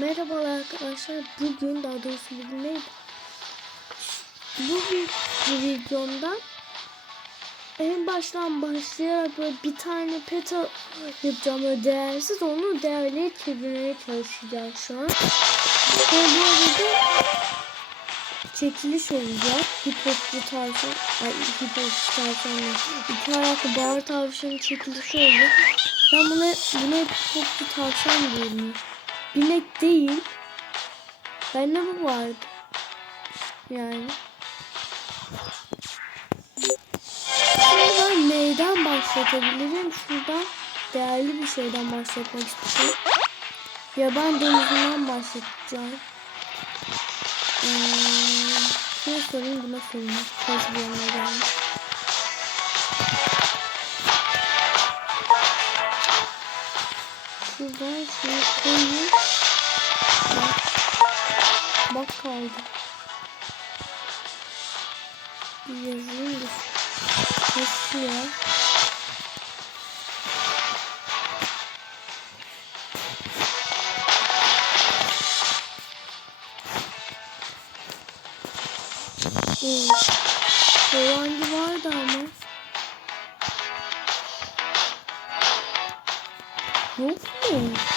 Merhabalar arkadaşlar. Bugün daha doğrusu bugün neydi? Bu videomda en baştan başlayarak böyle bir tane peta yapacağım böyle değersiz onu değerli çevirmeye çalışacağım şu an. Ve bu arada çekiliş olacak. Hipotlu tavşan, ay hipotlu tavşan. İki ayaklı bağır tavşanın çekilişi olacak. Ben buna, buna hipotlu tavşan diyorum. Binek değil. Bende bu vardı. Yani. Ben neyden başlatabilirim? Şuradan değerli bir şeyden başlatmak istiyorum. Yaban denizinden başlatacağım. Ee, şuna sorayım buna sorayım. Kaç bir yanına gelmiş. Şuradan şunu koyayım. Kaldı. Yazayım da. Nasıl ya? Yalancı vardı ama. Yok mu?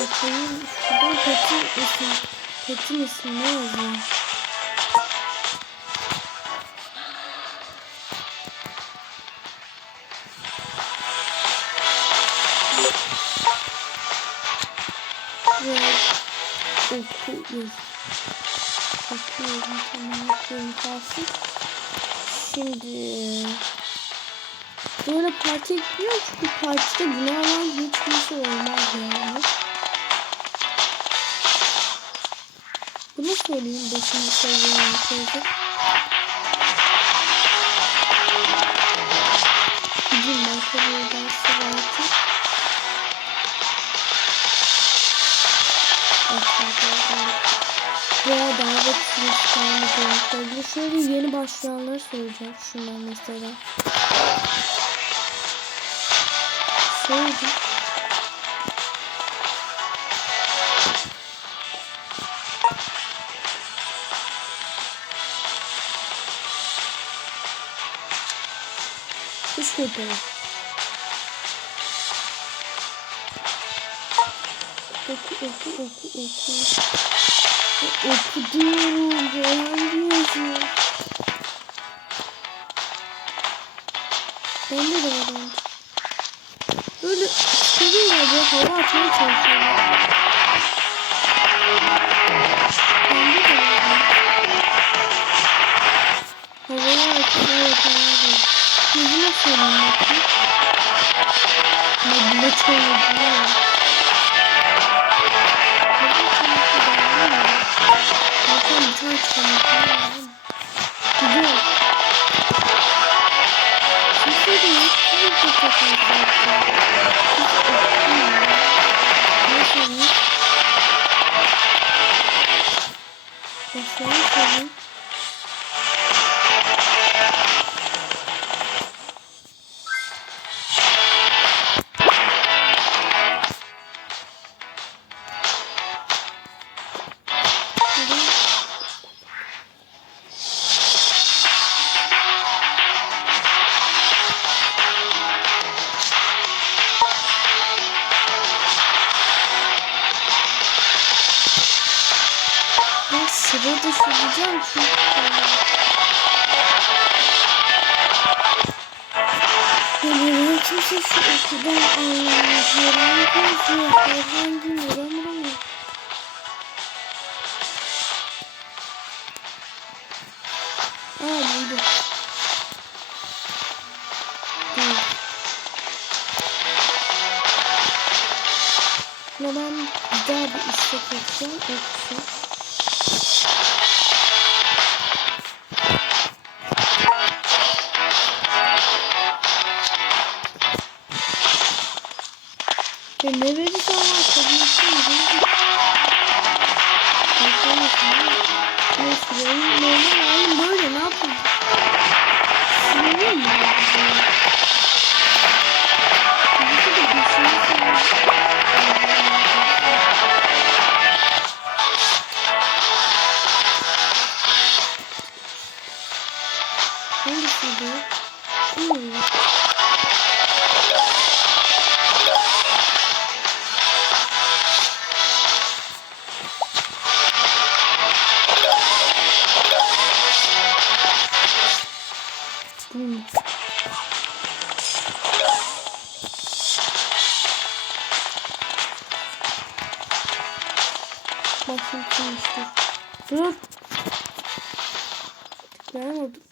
Bakayım. Şuradan Petin isim. Petin ismi ne yazıyor? Okuyorum tamam okuyorum kalsın. Şimdi böyle parti etmiyor çünkü partide bunu alan hiç kimse olmaz yani. Bunu söyleyeyim beşinci seviyenin sözü. Gidin ben konuyu Veya davet sınıflarını. Şöyle yeni başlayanları soracağım. Şundan mesela. Sordum. Kuş köpeği. Oku oku oku oku. Oku diyorum. Ceyhan yazıyor. Bende de var bende. Böyle seviyorlar böyle hava atmaya çalışıyorlar. Bende de var. Havaya atmaya yapıyorlar. Yüzüne sorayım bakayım. Ne bile çalıyor. Tane çıkarmak Gidiyor. Kimse de yok. Kimse de olur? Başlayalım tabii. Dışı diyeceğim çünkü. Benim kimse şu okuldan anlamıyor. Yalan konuşuyor. Yalan dinliyor. Aa buldum. Ama ben bir daha bir istek yapacağım. Okusun. Neyse benim benim halim böyle ne yapayım? Sinirliyim mi? Tıklayamadım.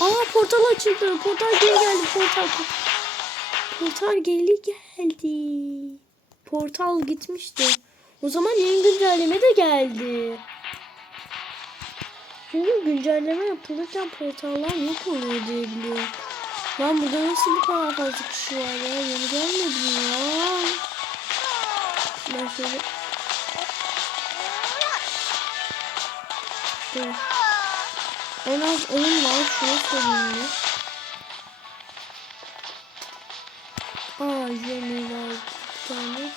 Aa portal açıldı. Portal geri geldi. Portal. Portal geri geldi. Portal gitmişti. O zaman yeni güncelleme de geldi. Çünkü güncelleme yapılırken portallar yok oluyor diye biliyorum. Lan burada nasıl bu kadar fazla kişi var ya? Yeni gelmedi mi ya? Ben şöyle... Dur. En az 10 var. Şuna sorayım. Aa Jenny var bir tane.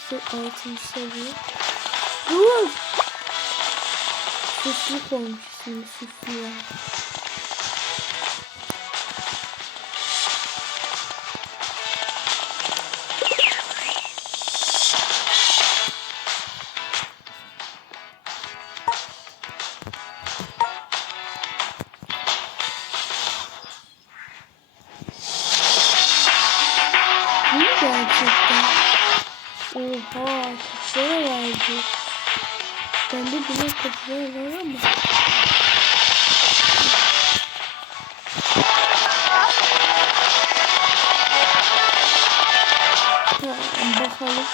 Altıncı seviye. Dur. Süslü koymuş ismini. Süslü ya. Bende bile kapıya var ama. Ha, bakalım.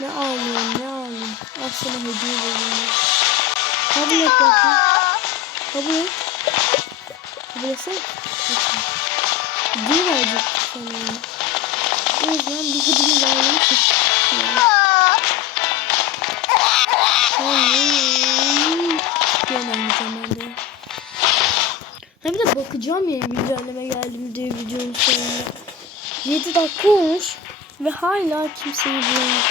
Ne ağlıyorsun ne ağlıyorsun? Al sana hediye vereyim. Kabul et bakayım. Kabul et. Bakın. Hediye verecek yani. O yüzden bir. Gelemeyeceğim ben de. Ha bir de bakacağım ya güncelleme geldi mi diye videonun sonunda. 7 dakika olmuş ve hala kimseyi bulamadım.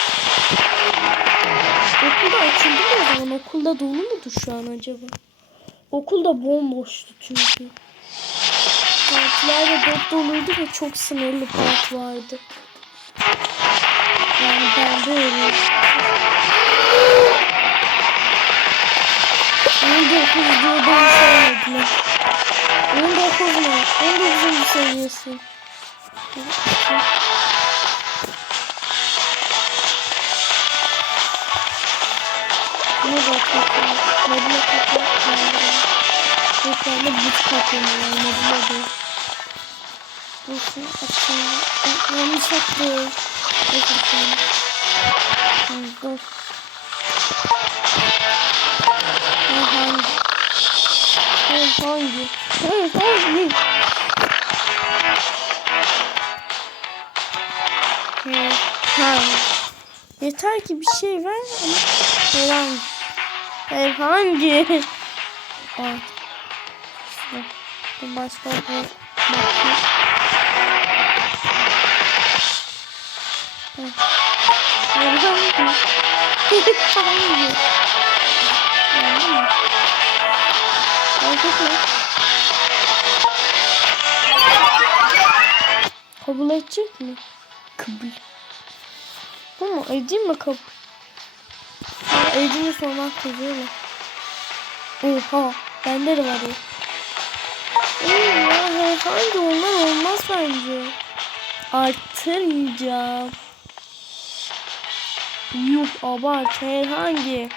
Okulda açıldı mı o zaman? Okulda dolu mudur şu an acaba? Okulda bomboştu çünkü. Partiler de dop doluydu ve çok sınırlı part vardı. Yani ben de öyle. 19 diye beni sevmediler. 19 mu? 19. seviyesi. Ne bakıyorsun? Nebula kapı. Bir tane buz kapımı. Nebula değil. Burası açıldı. Yanlış attı. Dur bakalım. Dur. Ha, hangi? Ha, hangi? Ha, hangi? Ha, ha. Yeter ki bir şey ver ama herhangi. Herhangi. Evet. Başka bir bakayım. Kabul edecek mi? Kabul. Ama edeyim mi kabul? Edeyim sonra kızıyorlar. Oha. Bende de var o. İyi ya herhangi onlar olmaz bence. Arttırmayacağım. Yuh abart herhangi.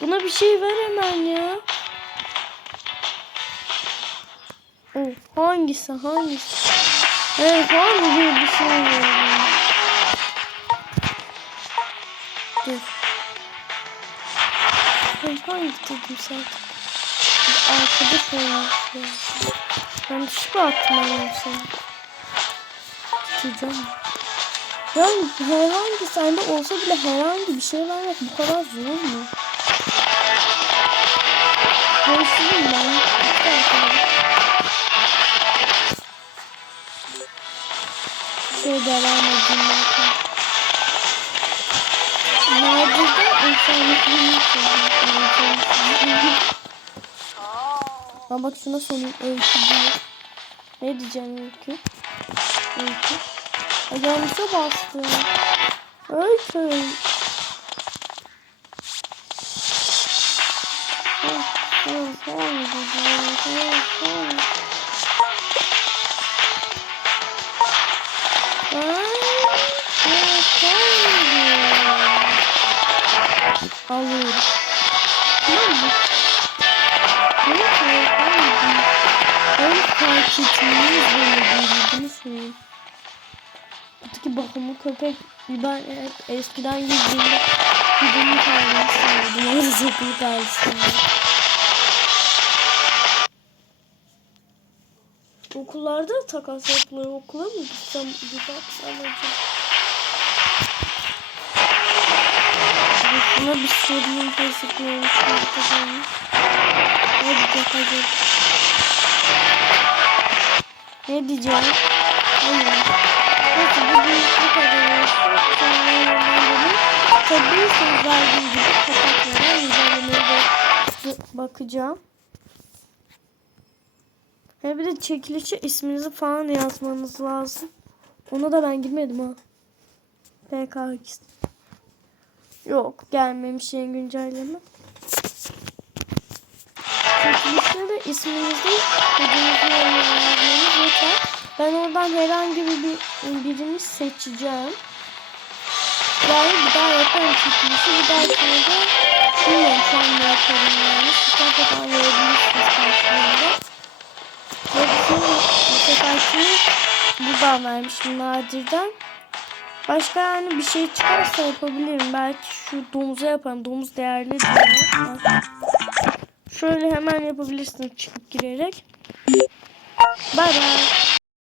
Buna bir şey ver hemen ya. Oh, hangisi hangisi? Herhangi bir şey ver. bana. Dur. Ben hangi dedim zaten. Arkadaş ya. Ben dışarı attım ben seni. Tutacağım. Yani herhangi sende olsa bile herhangi bir şey vermek bu kadar zor mu? Konuşayım ben. Bir. Şey devam edeyim bakalım. Nadir'de insanlık Ben bak şuna sorayım öykü diye. Ne diyeceğim öykü? Öykü. Ay yanlışa bastım. Öykü. Alıyorum. Tamam mı? Ettiğiniz böyle bunu söyleyeyim. Buradaki bakımlı köpek ben hep eskiden gittiğimde gidimi kardeşim. Bunların zıplı karşısında. Okullarda da takas yapılıyor. Okula mı gitsem bir baksam acaba? Buna bir kazanmış. Ne diyecek acaba? Ne diyeceğim? Hayır. Neyse bugün bu kadar. Sonra yorumlarını tabii verdiğim gibi kapatmadan izlemeleri de bakacağım. He bir de çekilişe isminizi falan yazmanız lazım. Ona da ben girmedim ha. PKX. Yok gelmemiş yeni güncelleme. İsminizi kodunuzu yazmanız. Ben oradan herhangi bir birini seçeceğim. Yani bir daha yaparım çekilişi. Bir daha sonra bilmiyorum şu an ne yaparım yani. Sizler de bana verebilirsiniz karşılığında. Ve bu seferkini buradan vermişim nadirden. Başka yani bir şey çıkarsa yapabilirim. Belki şu domuza yaparım. Domuz değerli diyor. Şöyle hemen yapabilirsiniz çıkıp girerek. Bay bay.